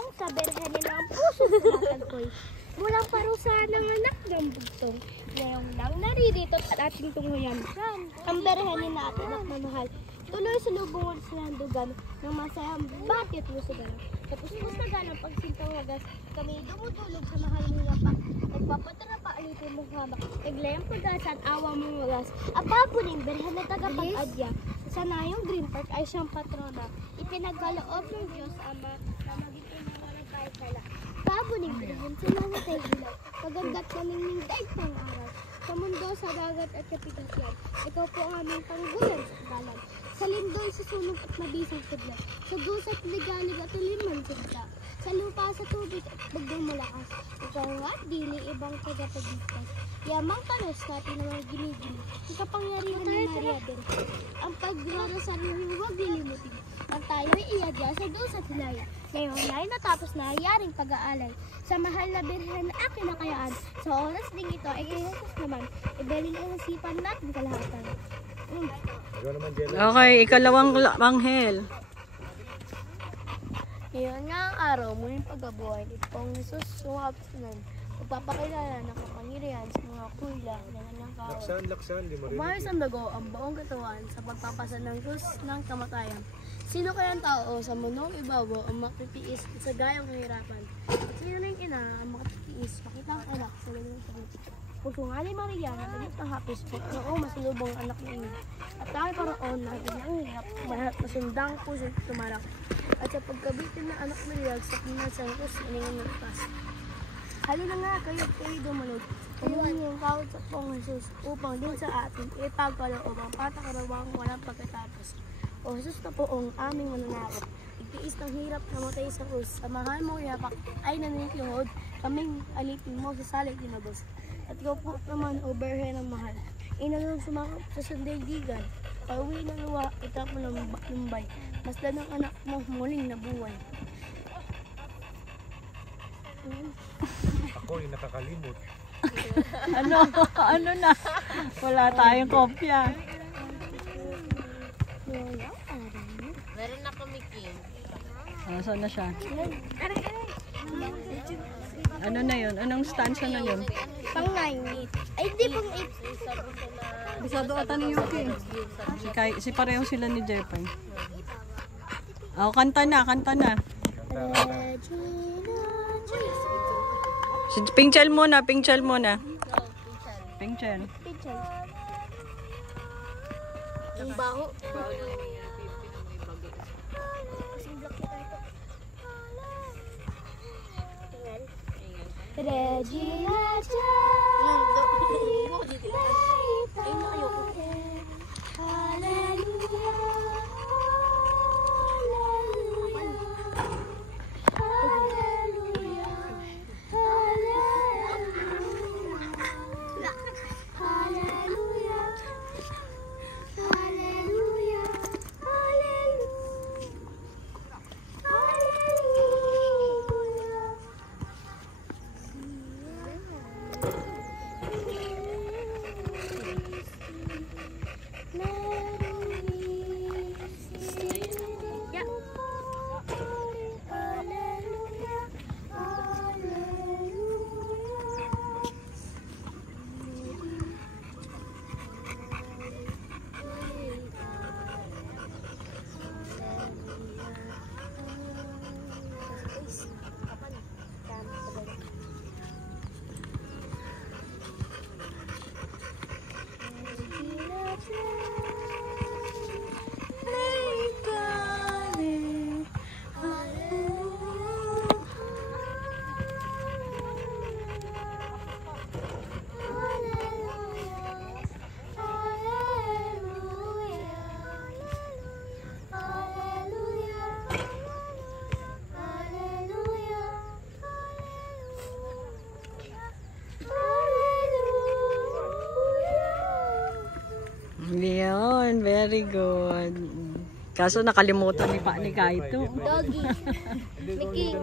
poong sa berhen nila ang puso tumatagpoy. Mulang parusa ng anak ng bugtong. Ngayong lang naririto at ating tunghayan. Ang berhen ni natin at mamahal. Tuloy sa lubungan sa landugan ng masayang batit lusugan. Sa puspos na ganang pagsintang wagas, kami dumutulog sa mahal ng lapak. Nagpapatara pa alitin mong hamak. Naglayang pag-asa at awa mong wagas. Apapunin, berhen na tagapag-adya. Sana yung Green Park ay siyang patrona. Ipinagkaloob ng Diyos Ama na maging inawalang kahit kala. Papunin, berhen sa mga tayo. Pagandap kaming ng daig pang araw. Sa mundo, sa dagat at kapitasyan. Ikaw po ang aming panggulan sa kabalan. Sa lindol, sa sunog at mabisang kudla. Sa gusa at ligalig at uliman kudla. Sa lupa, sa tubig at bagong malakas. Ikaw nga, dili ibang tagapagligtas. Yamang panos natin na mga ginigili. Ang kapangyarihan ni Maria Berhe. Ang pagrarasaryo huwag lilimutin. Ang tayo'y iyadya sa dusa at hilaya. Ngayon ay natapos na hayaring pag-aalay. Sa mahal na Berhe na aking nakayaan. Sa oras ding ito ay kay Jesus naman. Ibalin ang nasipan natin kalahatan. Okay, ikalawang anghel. Ngayon nga ang araw, muling pagkabuhay, itong Jesus sumapasunan, magpapakilala ng kapangyarihan sa mga kuila ng kanyang kaaway. Laksan, di mo rin. Umayos ang dago ang buong katawan sa pagpapasa ng krus ng kamatayan. Sino kaya ang tao sa mundong ibabaw ang makitiis sa gayong kahirapan? At sino na yung ina ang makitiis, pakita ang anak sa lalong sakit. Puso nga ni Maria na naging kahapis po, noong masulubong anak ni Ina. At tayo paraon na hinahirap, maharap na sundang puso tumarap. At sa pagkabitin ng anak ni Riyag sa pinasang krus, iningan ng ipas. Halina nga kayo dumalog. Kumuhin yung kawad sa pong Jesus upang din sa atin ipagkaloob ang patakarawang walang pagkatapos. O Jesus na poong aming mananakot. Igtiis ng hirap na matay sa krus. Sa mahal mo yapak ay nanikihod. Kaming alipin mo sa salig dinabos. At ikaw po naman o Berhe ng mahal. Inalong sumakap sa sandaigdigan. Pauwi ng luwa, itap mo ng lumbay. Masdan ng anak mo muling nabuhay. Ako'y nakakalimot. Ano na? Wala tayong kopya. Meron na kami king. Saan na siya? Ano na yun? Anong stanza na yun? Pang 9. Ay, di pang 8. Bisado ata ni Yuki. Si pareho sila ni Jepay. Oh, kanta na. Si Pinchel muna. Pinchel. Ang baho. Regina Leon, very good. Kaso nakalimutan ni Kaito. Doggy. Mickey.